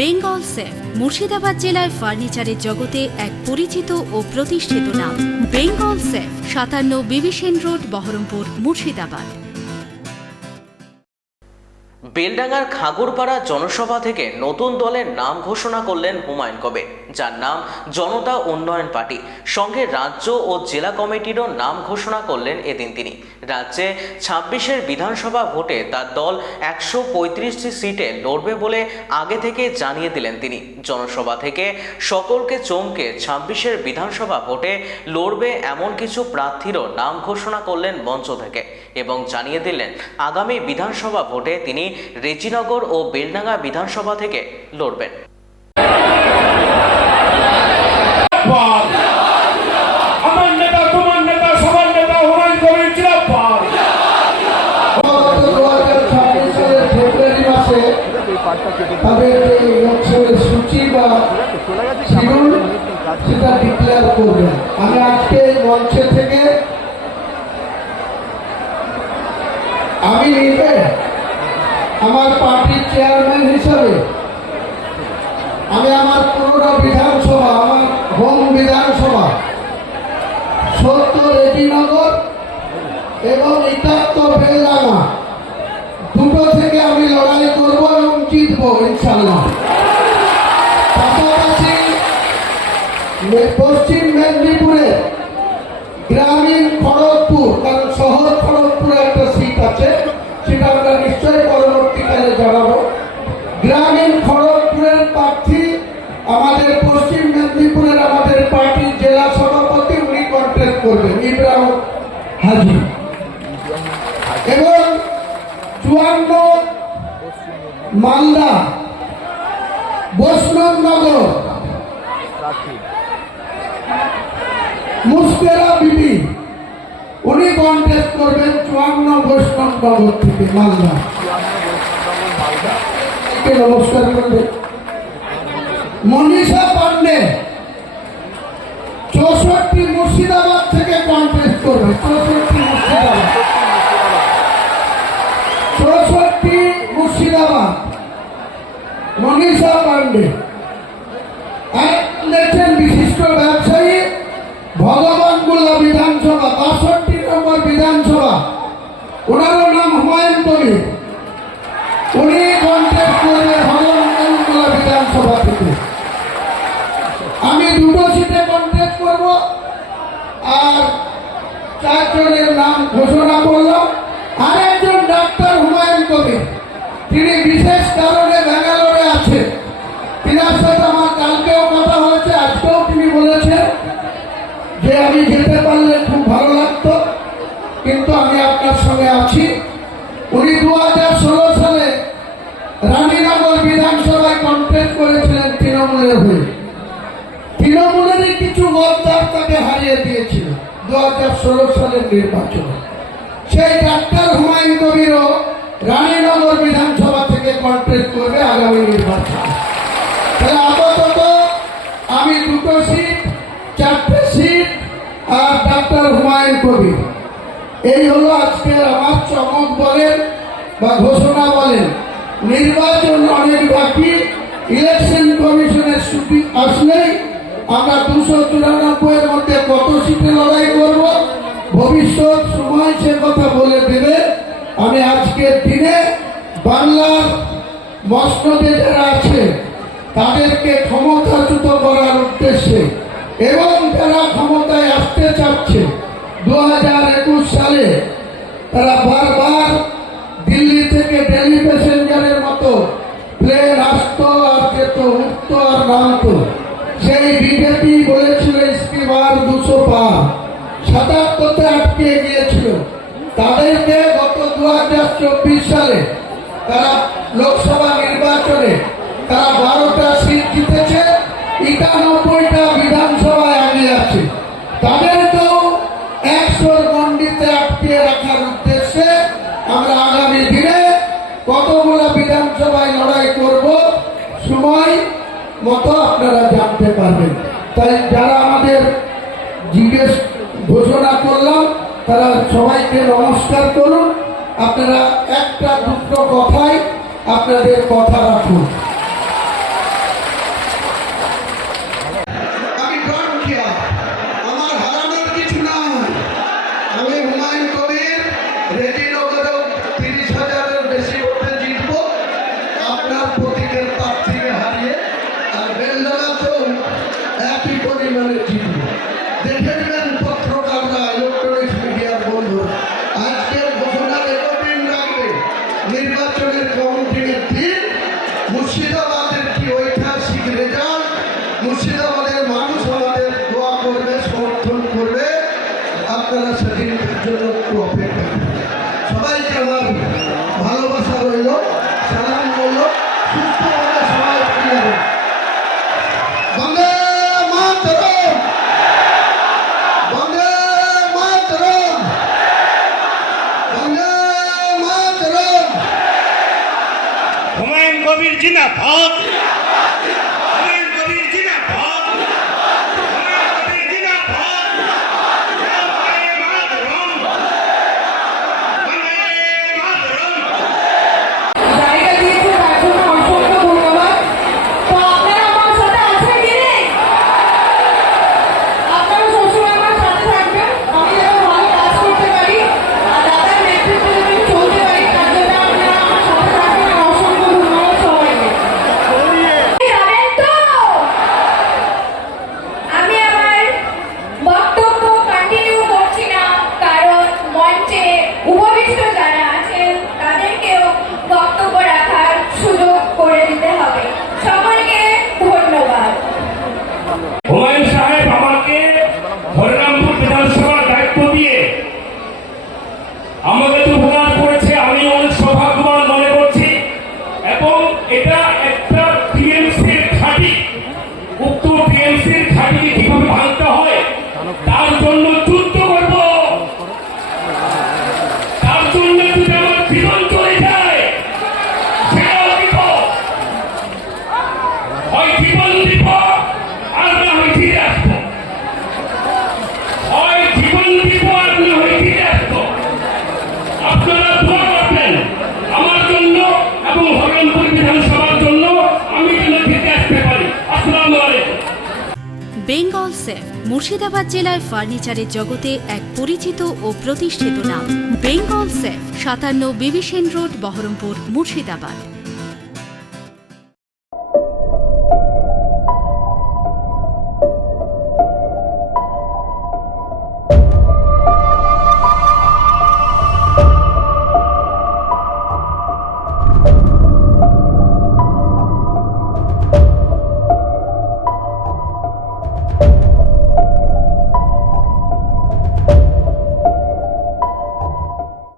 Bengal safe Murshidabad জেলায় ফার্নিচারের জগতে এক পরিচিত ও প্রতিষ্ঠিত নাম। বেঙ্গল সেফ 57 বিবি সেন রোড, বহরমপুর, মুর্শিদাবাদ। বেলডাঙ্গার খাগড়পাড়া জনসভা থেকে নতুন দলের নাম ঘোষণা করলেন হুমায়ুন কবির, যার নাম জনতা উন্নয়ন পার্টি। সঙ্গে রাজ্য ও জেলা কমিটিরও নাম ঘোষণা করলেন এদিন তিনি। রাজ্যে 26 বিধানসভা ভোটে তার দল 135টি সিটে লড়বে বলে আগে থেকে জানিয়ে দিলেন তিনি। জনসভা থেকে সকলকে চমকে 26 বিধানসভা ভোটে লড়বে এমন কিছু প্রার্থীরও নাম ঘোষণা করলেন মঞ্চ থেকে এবং জানিয়ে দিলেন আগামী বিধানসভা ভোটে তিনি রেজিনগর ও বেলডাঙ্গা বিধানসভা থেকে লড়বেন। আমি আজকে মঞ্চে থেকে আমি নিজে আমার পার্টির চেয়ারম্যান হিসাবে আমি আমার পুরোটা বিধানসভা, আমার হোম বিধানসভা 70 রেজিনগর এবং 71 বেলডাঙ্গা দুটো থেকে আমি লড়াই করব এবং জিতবো ইনশাআল্লাহ। পাশাপাশি পশ্চিম মেদিনীপুরে গ্রামীণ খড়গপুর, কারণ শহর খড়গপুরে একটা সিট আছে, সেটা আমরা নিশ্চয়ই পরবর্তীকালে জানাবো। গ্রামীণ খড়গপুরের প্রার্থী আমাদের পশ্চিম মেদিনীপুরের আমাদের পার্টির জেলা সভাপতি, উনি কন্টেস্ট করবেন, ইব্রাহিম হাজি। এবং 54 মালদা বৈষ্ণবনগর মুস্কেরা বিবি, উনি কন্টেস্ট করবেন 54 বৈষ্ণবনগর থেকে মালদা। নমস্কার করবেন। মনীষা পান্ডে 64 মুর্শিদাবাদ থেকে কন্টেস্ট করবে। 64 মুর্শিদাবাদ মনীষা পান্ডে। বিশিষ্ট ব্যবসায়ী ভগবানগোলা বিধানসভা 62 নম্বর বিধানসভা, ওনারও নাম হুমায়ুন কবির, উনি কন্টেস্ট করবে ভগবানগোলা বিধানসভা থেকে। আমি দুটো সিটে কন্টেস্ট করব আর 4 জনের নাম ঘোষণা করলাম। আরেকজন ডাক্তার হুমায়ুন কবির, তিনি বিশেষ কারণে ব্যাঙ্গালোরে আছে। তিনার সাথে আমার কালকেও কথা হয়েছে, আজকেও তিনি বলেছেন যে আমি যেতে পারলে খুব ভালো লাগতো, কিন্তু আমি আপনার সঙ্গে আছি। উনি 2016 সালে রানীনগর বিধানসভায় কন্টেস্ট করেছিলেন তৃণমূলের হয়ে। তৃণমূলেরই কিছু মতদার তাকে হারিয়ে দিয়েছিল 2016 সালের নির্বাচনে। সেই ডাক্তার হুমায়ুন কবিরও রানীনগর বিধানসভা থেকে কন্টেস্ট করবে আগামী নির্বাচনে। তাহলে আপাতত আমি 2টো সিট, 4টে সিট আর ডাক্তার হুমায়ুন কবির, এই হলো আজকের আমার চমক বলেন বা ঘোষণা বলেন। নির্বাচন অনেক বাকি, ইলেকশন কমিশনের ছুটি আসলেই আমরা 294-এর মধ্যে কত সিটে লড়াই করব ভবিষ্যৎ সময় সে কথা বলে দেবে। আমি আজকের দিনে বাংলার মসনদে যারা আছে তাদেরকে ক্ষমতাচ্যুত করার উদ্দেশ্যে এবং যারা ক্ষমতায় আসতে চাচ্ছে 2021 সালে তারা বারবার দিল্লি থেকে দিল্লি প্যাসেঞ্জারের মতো প্লেন আসতো আর যেত, উঠতো আর নামতো। সেই বিজেপি বলেছিল ইস্তিমার 200 পার, 77তে আটকে গিয়েছিল। তাদেরকে গত 2024 সালে তারা লোকসভা নির্বাচনে তারা 12টা সিট জিতেছে, 91টা বিধানসভায় আগে আছে। তাদেরকেও 100 গণ্ডিতে আটকে রাখার উদ্দেশ্যে আমরা আগামী দিনে কতগুলো বিধানসভায় লড়াই করব সময় মতো আপনারা জানতে পারবেন। তাই যারা আমাদের জিজ্ঞেস ঘোষণা করলাম তারা সবাইকে নমস্কার করুন। আপনারা একটা দুটো কথায় আপনাদের কথা রাখুন। মুর্শিদাবাদের কি ঐতিহাসিক রেজাল্ট, মুর্শিদাবাদের মানুষ আমাদের দোয়া করবে, সমর্থন করবে, আপনারা সেদিনটার জন্য একটু অপেক্ষা করুন। সবাইকে আমার ভালোবাসা রইল, সালাম রইল, সুস্থভাবে সবাই ফিরে যাবেন। বন্দে মাতরম, বন্দে মাতরম, বন্দে মাতরম। হুমায়ুন কবির জিন্দাবাদ, হুমায়ুন কবির জিন্দাবাদ, হুমায়ুন কবির জিন্দাবাদ, বন্দে মাতরম, বন্দে মাতরম। জায়গা দিয়েছে তার জন্য অসংখ্য ধন্যবাদ। তো আপনারা আমার সাথে আছেন কি নেই? আপনারা সবসময় আমার সাথে থাকবেন, আমি যেন ভালো কাজ করতে পারি আর দাদার নেতৃত্বে যেন চলতে পারি, তার জন্য আপনারা আমার সাথে থাকবেন। আর অসংখ্য ধন্যবাদ সবাইকে। জানেন তো, আমি আমার বক্তব্য কন্টিনিউ করছি না, কারণ মঞ্চে উপবিষ্ট যারা আছেন তাদেরকেও বক্তব্য রাখার সুযোগ করে দিতে হবে। সকলকে ধন্যবাদ। হুমায়ুন সাহেব আমাকে হরিরামপুর বিধানসভার দায়িত্ব দিয়ে আমাকে তো উপকার করেছে, আমি অনেক সৌভাগ্যবান মনে করছি। এবং এটা একটা টিএমসির ঘাঁটি, উক্ত টিএমসির ঘাঁটিকে কিভাবে ভাঙতে হয় তার জন্য যুদ্ধ করব। তার জন্য যদি আমার জীবন চলে যায় সেটাও দিব, হয় জীবন দিব আর না হয় ফিরে আসবো, হয় জীবন দিব আর না হয় ফিরে আসবো। আপনারা দোয়া করবেন আমার জন্য এবং হরিরামপুর বিধানসভার জন্য, আমি যেন ফিরে আসতে পারি। আসসালামু আলাইকুম। বেঙ্গল সেফ মুর্শিদাবাদ জেলায় ফার্নিচারের জগতে এক পরিচিত ও প্রতিষ্ঠিত নাম। Bengal safe 57 Bibhishan road, Baharampur, Murshidabad.